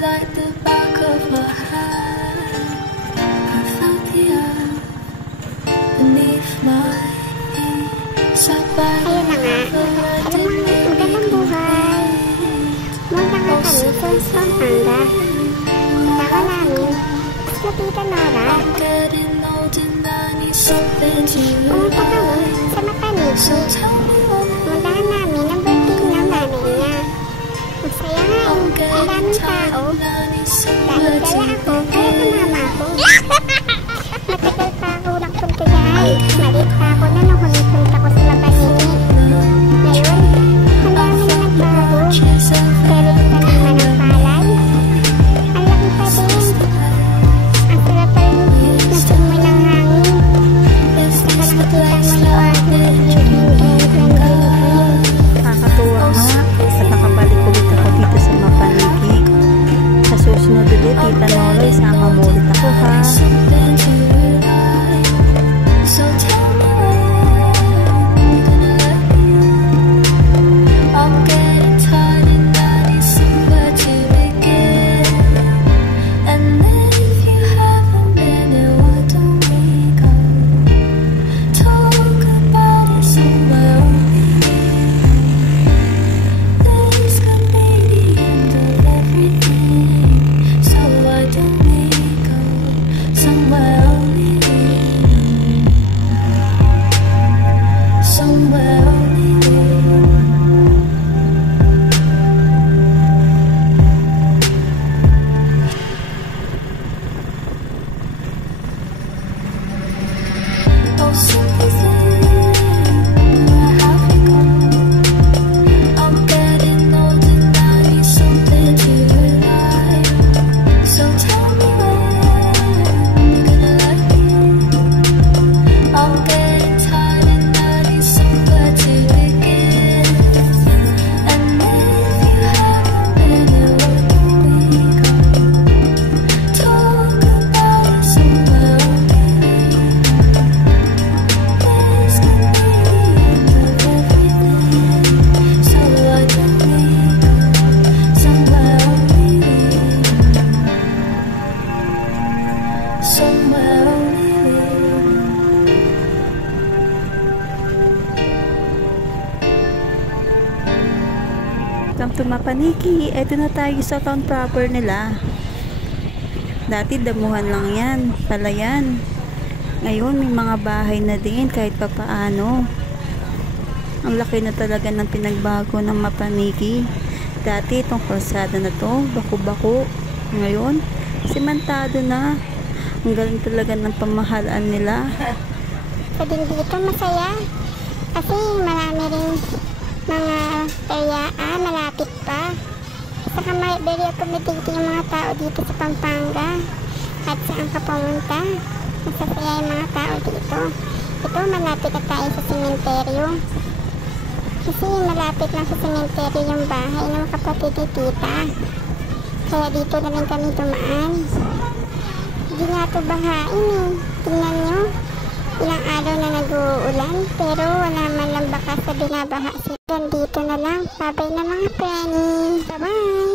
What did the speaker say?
like the back of my hand. I felt the earth beneath my feet. Sat by the river, I didn't make me Munta nga kami sa Pampanga. Saka namin, lapitan Nora. Pumunta kami sa Mapaniki. Muntahan namin ang birthday ng nanay niya. Masaya nga eh, ang daming tao. Dahil dala ako, kaya sumama ako. Matagal pa ako nagpunta dyan. Malit pa ako na nung humipunta ko sa Mapaniki. Ngayon, ang dami na nagbago. Pero ito naman ang palay. Ang laki pa din. Ang sarap pa rin nasumoy ng hangin. Saka nakikita mo yung Nakakatuwa nga at nakabalik ulit ako dito sa Mapaniki. Sa susunod ulit, Tita Nora, isama mo ulit ako ha. Welcome to Mapaniki. Eto na tayo sa town proper nila. Dati damuhan lang yan, palayan. Ngayon may mga bahay na din kahit papaano. Ang laki na talaga ng pinagbago ng Mapaniki. Dati itong kalsada na to, bako-bako. Ngayon, simantado na. Ang galing talaga ng pamahalaan nila. Sa din dito masaya. Kasi marami rin mga tayaan, malapit pa. Saka very accommodating yung mga tao dito sa Pampanga. At saan ka pumunta, masasaya yung mga tao dito. Ito, malapit na tayo sa sementeryo. Kasi malapit lang sa sementeryo yung bahay ng kapatid ni tita. Kaya dito na rin kami dumaan. Hindi nga ito bahain eh. Tingnan nyo, ilang araw na nag-uulan, pero wala man lang bakas sa binabaha. Dito na lang. Bye-bye na mga friends. Bye-bye!